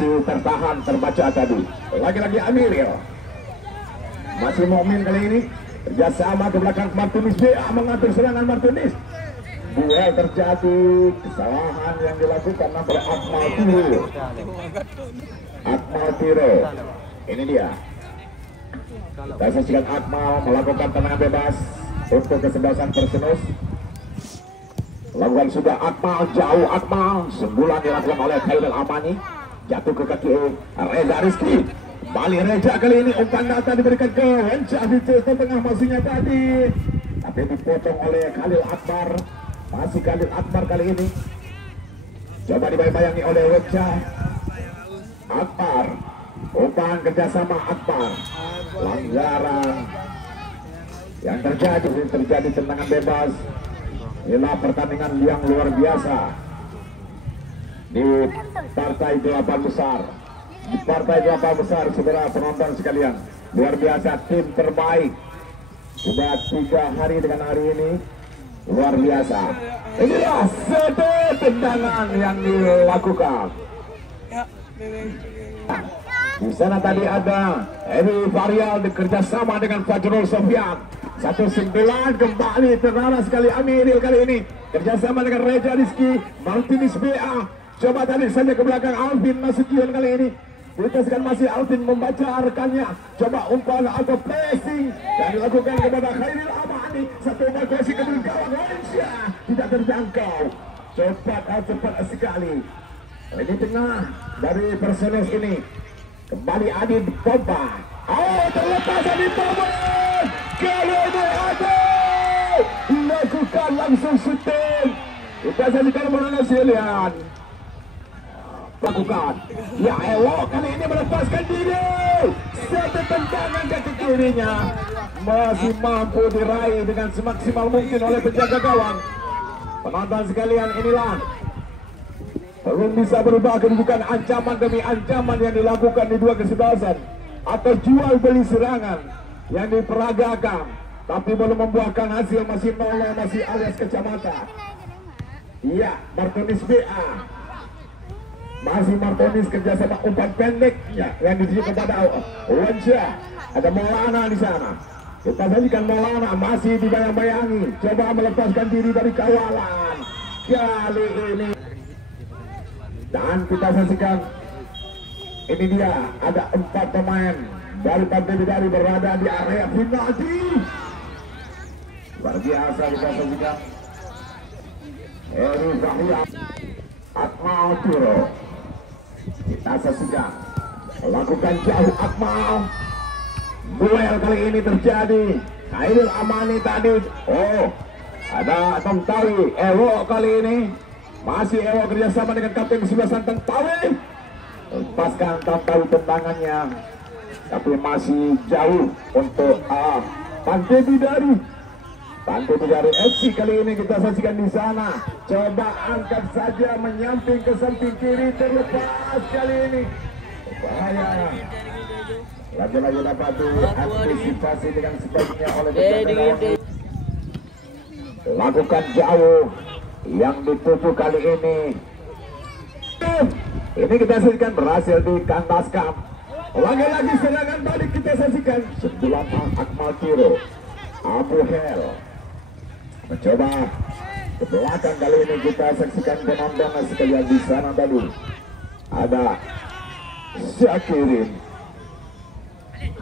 masih tertahan terbaca tadi. Lagi-lagi Amiril. Masih Mukmin kali ini kerjasama ke belakang Martinez. Dia mengatur serangan Martinez. Duel terjadi, kesalahan yang dilakukan oleh Akmal Tiro. Akmal Tiro. Ini dia. Kita saksikan Akmal melakukan tendangan bebas untuk kesebelasan Persenus. Lakukan sudah Akmal, jauh Akmal. Sembulan dilakukan oleh Khairul Amani. Jatuh ke kaki Reza Rizky. Kembali Reza kali ini umpan data diberikan ke Wenca di tengah masuknya tadi. Tapi dipotong oleh Khalil Akbar. Masih Khalil Akbar kali ini. Coba dibayang-bayangi oleh Wenca. Akbar. Umpan kerjasama Akbar. Pelanggaran yang terjadi tendangan bebas. Inilah pertandingan yang luar biasa di partai 8 besar. Di partai 8 besar, saudara penonton sekalian, luar biasa, tim terbaik. Sudah 3 hari dengan hari ini, luar biasa. Inilah satu tendangan yang dilakukan. Di sana tadi ada Eri Varial bekerjasama dengan Fajrul Sofyan. 1-9 kembali terarah sekali Amiril kali ini kerjasama dengan Reza Rizky. Martinez BA coba tadi saja ke belakang Alvin Nasution kali ini. Ditaskan masih Alvin membaca rekannya. Coba umpan atau pressing dan dilakukan kepada Khairul Amani. Satu umpan kasih ke gawang Wenca tidak terjangkau. Cepat sekali. Ini tengah dari Persenes ini. Kembali Adit Pompa. Oh, terlepas Adit Pompa. Kali ini Adit lakukan langsung syuting. Kita saksikan Monona Silian. Lakukan. Ya elok kali ini melepaskan diri. Satu tendangan kaki kirinya masih mampu diraih dengan semaksimal mungkin oleh penjaga gawang. Penonton sekalian, inilah belum bisa berubah kedudukan ancaman demi ancaman yang dilakukan di dua kesebelasan atau jual beli serangan yang diperagakan, tapi belum membuahkan hasil. Masih 0, masih alias kacamata. Iya, Martinez BA. Masih Martinez kerjasama umpan pendek ya, yang dituju kepada Wenca. Ada Maulana di sana. Kita sajikan Maulana masih dibayang-bayangi, coba melepaskan diri dari kawalan kali ini. Dan kita saksikan ini dia, ada 4 pemain dari Pantai Bidari berada di area penalti. Luar biasa kita saksikan. Eri Zahia Akmal Tiro. Kita saksikan melakukan jauh Akmal. Duel kali ini terjadi. Khairul Amani tadi. Oh, ada Tontawi. Ewo kali ini. Masih Ewo kerjasama dengan kapten kesebelasan Tontawi. Lepaskan Tontawi tendangannya. Tapi masih jauh untuk Pantai Bidari. Pantai Bidari FC kali ini kita saksikan di sana. Coba angkat saja menyamping ke samping kiri, terlepas kali ini. Bahaya. Lagi-lagi dapat diantisipasi dengan sebaiknya oleh penjaga. Lakukan jauh yang dituju kali ini. Ini kita saksikan berhasil dikandaskan. Lagi-lagi serangan balik kita saksikan. Sebulan Akmal Tiro. Abu Hel mencoba ke belakang kali ini. Kita saksikan penonton sekalian di sana tadi. Ada Syakirin,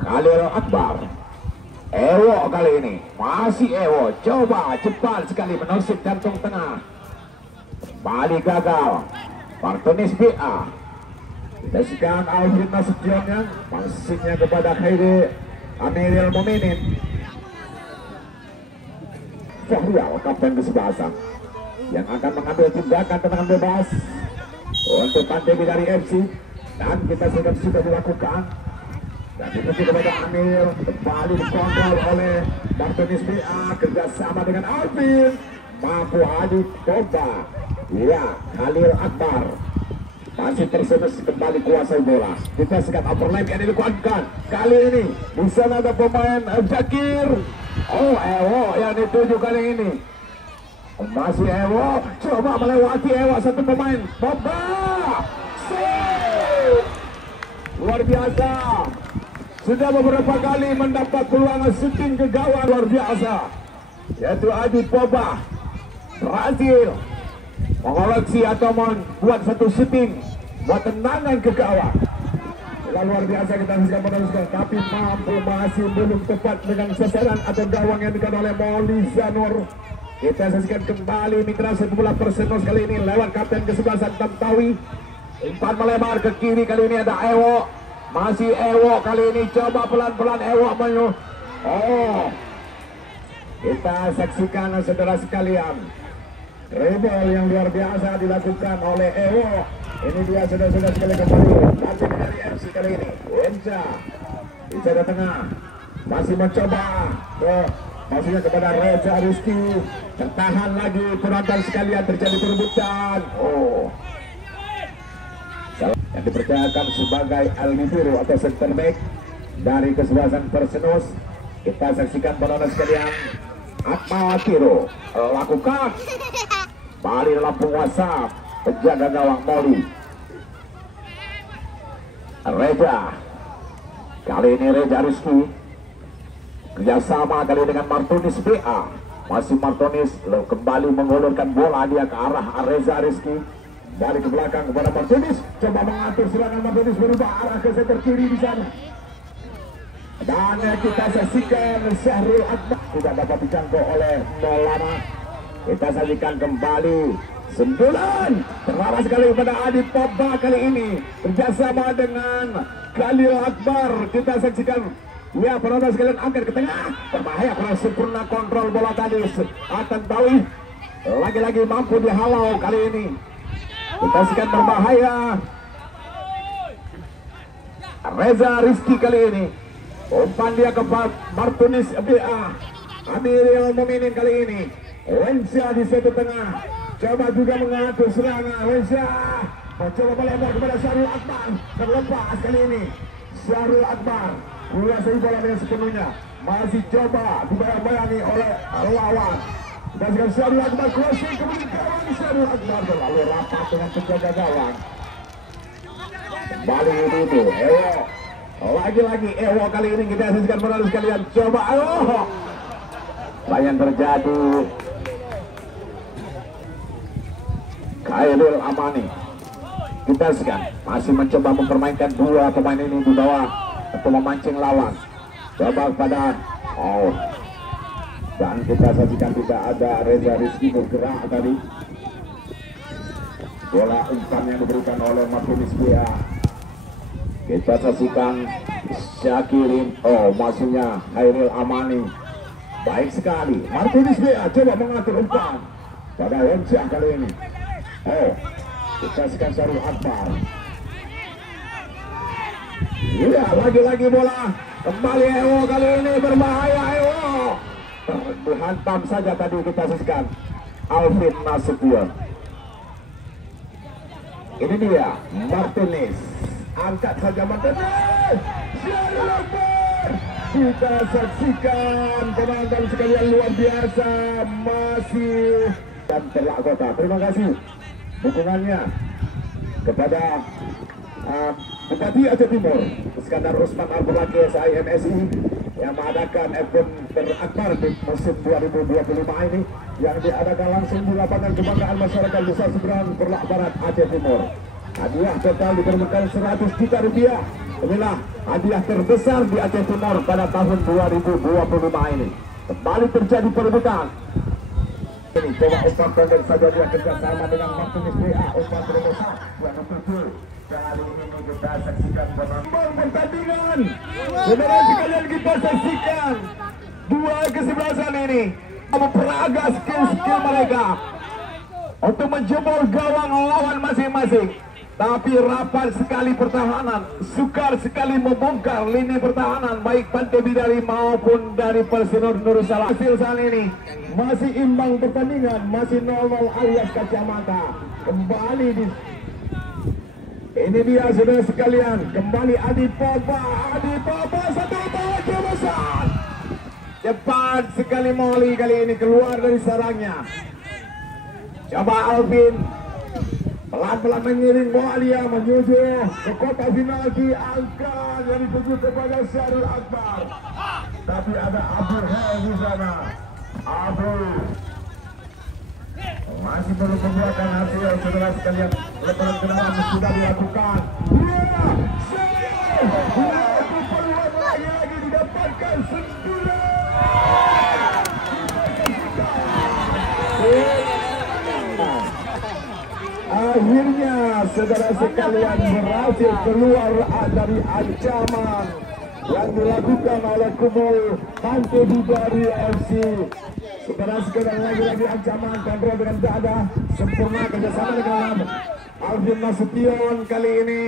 Khalil Akbar, Ewo kali ini. Masih Ewo, coba cepat sekali menusuk jantung tengah. Kembali gagal. Martinez BA. Kita saksikan Alvin Nasution yang masihnya kepada Khairi Amiril Mominin. Fahrial, kapten kesebelasan, yang akan mengambil tindakan tendangan bebas untuk Pantai Bidari FC. Dan kita sudah dilakukan. Dan dituju kepada Amir. Kembali dikontrol oleh Martinez BA kerjasama dengan Alvin. Mampu Adit Pompa. Ya, Khalil Akbar masih tersedus kembali kuasai bola. Kita sekat overlap yang dilakukan kali ini. Di sana ada pemain Zakir. Oh, Ewo yang dituju kali ini. Masih Ewo, coba melewati Ewo, satu pemain. Bomba! Save! luar biasa. Sudah beberapa kali mendapat peluang shooting ke gawang luar biasa, yaitu Adi Pogba berhasil mengoleksi atau membuat satu shooting buat tendangan ke gawang. Luar biasa kita saksikan meneruskan, tapi mampu masih belum tepat dengan sasaran atau gawang yang dikejar oleh Molly Zanur. Kita saksikan kembali mitra sepak bola Persenos kali ini lewat kapten kesebelasan Tamtawi. Umpan melebar ke kiri, kali ini ada Ewo. Masih Ewo kali ini, coba pelan-pelan Ewo menuju. Oh, kita saksikan saudara sekalian, dribble yang luar biasa dilakukan oleh Ewo. Ini dia saudara-saudara sekalian kembali lanjut dari FC kali ini. Wenca di sana tengah masih mencoba maksudnya kepada Reza Rizky, tertahan lagi penonton sekalian, terjadi perebutan. Oh, yang dipercayakan sebagai Almiburu atau center back dari kesebelasan Persenos. Kita saksikan penonton sekalian, Akmal Tiro lakukan balik dalam penguasa penjaga gawang Molly. Reza kali ini, Reza Rizky kerjasama kali dengan Martonis BA. Masih Martonis kembali mengulurkan bola dia ke arah Reza Rizky, balik ke belakang kepada Martonis, coba mengatur serangan. Martonis berubah arah ke center kiri di sana, dan kita saksikan Syahrul Akbar tidak dapat dijangkau oleh Maulana. Kita saksikan kembali sembulan terarah sekali kepada Adi Pogba kali ini kerjasama dengan Khalil Akbar. Kita saksikan, ya penonton sekalian, angkat ke tengah, berbahaya kurang sempurna kontrol bola tadi. Akan Tawi lagi-lagi mampu dihalau kali ini. Kita saksikan berbahaya Reza Rizky kali ini, umpan dia ke Martonis BA. Amiril Muminin kali ini, Wensia di satu tengah, coba juga mengatur serangan. Wensia mencoba melebar kepada Syahrul Akbar, terlepas kali ini. Syahrul Akbar menguasai bola dengan sepenuhnya, masih coba dibayang-bayangi oleh lawan. Dan sekarang Syahrul Akbar crossing, kemudian gawang Syahrul Akbar terlalu rapat dengan penjaga gawang. Kembali itu Ewo, lagi-lagi Ewo kali ini. Kita saksikan menarik sekalian, coba Ewo, apa yang terjadi? Khairul Amani, kita saksikan masih mencoba mempermainkan dua pemain ini di bawah untuk memancing lawan. Coba pada dan kita saksikan tidak ada Reza Rizky bergerak tadi. Bola umpan yang diberikan oleh Martonis BA. Kita saksikan Syakirin, maksudnya Khairul Amani, baik sekali. Martonis BA coba mengatur umpan pada Wensia kali ini. Kita saksikan Syahrul Akbar. Iya, lagi-lagi bola kembali Ewo kali ini, berbahaya Ewo. Dihantam saja tadi. Kita saksikan Alvin Nasution. Ini dia Martinez, angkat saja Martinez. Syahrul Akbar. Kita saksikan penonton sekalian, luar biasa, masih dan Telak Kota. Terima kasih dukungannya kepada Bupati Aceh Timur Iskandar Usman Al-Burlaki SIMSI yang mengadakan event terakbar di musim 2025 ini, yang diadakan langsung di lapangan kebanggaan masyarakat Desa Seberang Perlak Barat Aceh Timur. Hadiah total diperlukan 100 juta rupiah. Inilah hadiah terbesar di Aceh Timur pada tahun 2025 ini. Kembali terjadi perebutan. Ini coba umpan pendek saja, dia kerjasama dengan Martonis BA. Umpan terbesar yang betul. Kali ini kita saksikan pertandingan. Saudara sekalian, kita saksikan dua kesebelasan ini memperaga skill-skill mereka untuk menjebol gawang lawan masing-masing. Tapi rapat sekali pertahanan, sukar sekali membongkar lini pertahanan baik Pantai Bidari maupun dari Persenos Nursalam. Hasil saat ini masih imbang pertandingan, masih 0-0 alias kacamata. Kembali di ini dia saudara sekalian, kembali Adi Pogba. Adi Pogba satu bola besar. Cepat sekali Molly kali ini keluar dari sarangnya. Coba Alvin pelan-pelan mengiring bola dia menuju ke kotak penalti, angkat yang dituju kepada Syarul Akbar, tapi ada Abu Hel di sana. Abu masih perlu membuahkan hasil, saudara sekalian. Lepas kenalan sudah dilakukan. Lagi peluang lagi didapatkan sentuhan. Akhirnya saudara sekalian berhasil keluar dari ancaman yang dilakukan oleh kubu Pantai Bidari FC. Saudara sekalian, lagi-lagi ancaman, kontrol dengan dada, sempurna kerjasama dengan Alvin Nasution kali ini.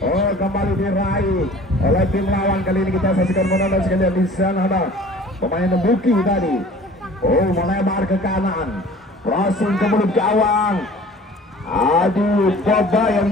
Oh, kembali diraih oleh tim lawan. Kali ini kita saksikan menonton sekalian di sana ada pemain Buki tadi. Oh, melebar ke kanan, crossing ke mulut gawang. Aduh, Boba yang